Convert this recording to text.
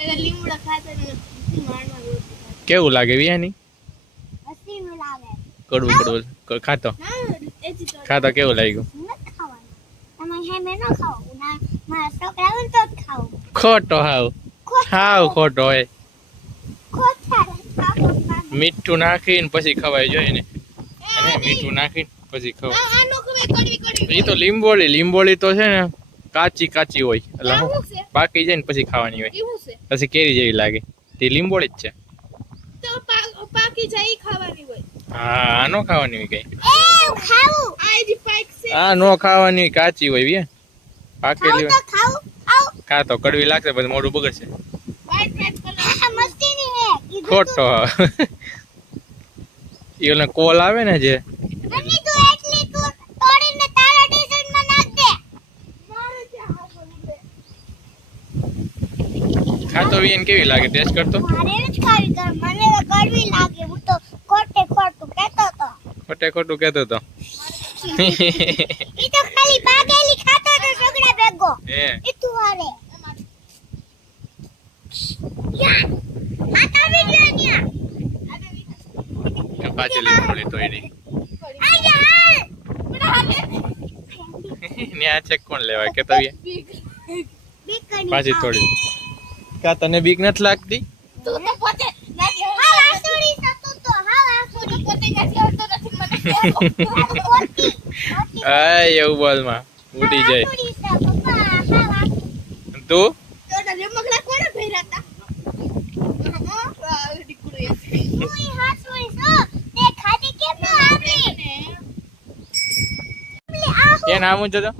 એટલે લીમડો ખાતા ને માણમાં રોટી ખાતા. કેવું લાગે વિયાની? હસીનું લાગે. કડવું કડવું ખાતો હા એજી તો ખાતો કેવું લાગ્યું? નથી ખાવાનું. તમે હેમે ન ખાઓ. મારા છોકરા આવે ને તો જ ખાઓ. ખોટો હાવ હાવ ખોટો હોય. ખોટા ખાઓ. મીઠું નાખીને પછી ખવાય જોઈએ ને અને મીઠું નાખીને પછી ખવાય. આનો ખવે કડવી કડવી. એ તો લીંબોળી તો છે ને કાચી કાચી હોય એટલે આવું હું છે પાકી જાય ને પછી ખાવાની હોય એવું છે પછી કેરી જેવી લાગે તે લીંબોળી જ છે. તો પાકી જાય ઈ ખાવાની હોય. હા આનો ખાવાની હોય કઈ એ ખાવું. આ એજી પાક છે. આ નો ખાવાની હોય કાચી હોય બે પાકેલી ખાવું હોય તો ખાવું. આવ. ખા તો કડવી લાગશે પછી મોઢું બગડશે. White white colour. આ મસ્તીની હે. કીધું ખોટો ઈ ઓલે કોલ આવે ને જે મમ્મી તું એટલી તું તોડીને તારા ટી-શર્ટમાં નાખ દે. મારે ત્યાં હાથો નીકળે. ખાતો વિયન કેવી લાગે ટેસ્ટ કરતો? મારે જ ખાવી કર. મને તો કડવી લાગે. હું તો ખોટું કહેતો તો. ખોટું કહેતો તો ઈ તો ખાલી બાગેલી ખાતો તો સગડા ભેગો. હે ઈ તું હારે. યા. આ તો વિડિયો ન્યા. પાછી લીંબોળી તો એની આ યાર. ન્યા છે કોણ લેવા કે તો બીકણી. પાછી થોડી કા તને બીક નથી લાગતી? તું તો પોતે નાની હા વાસુડી સતું તો. હા વાસુડી. પોતે નથી હરતો નથી મને કહેવો. પોતી. આ એવું બોલમાં ઉડી જાય વાસુડી સ પપ્પા. હા વાસુડી. તું તો રમકડા કોણે ભર્યા હતા? દીકરો એ તું ઈ હાસુડી સ. તે ખાધી કેમ ન આવડી? ને આ એ નામ જ તો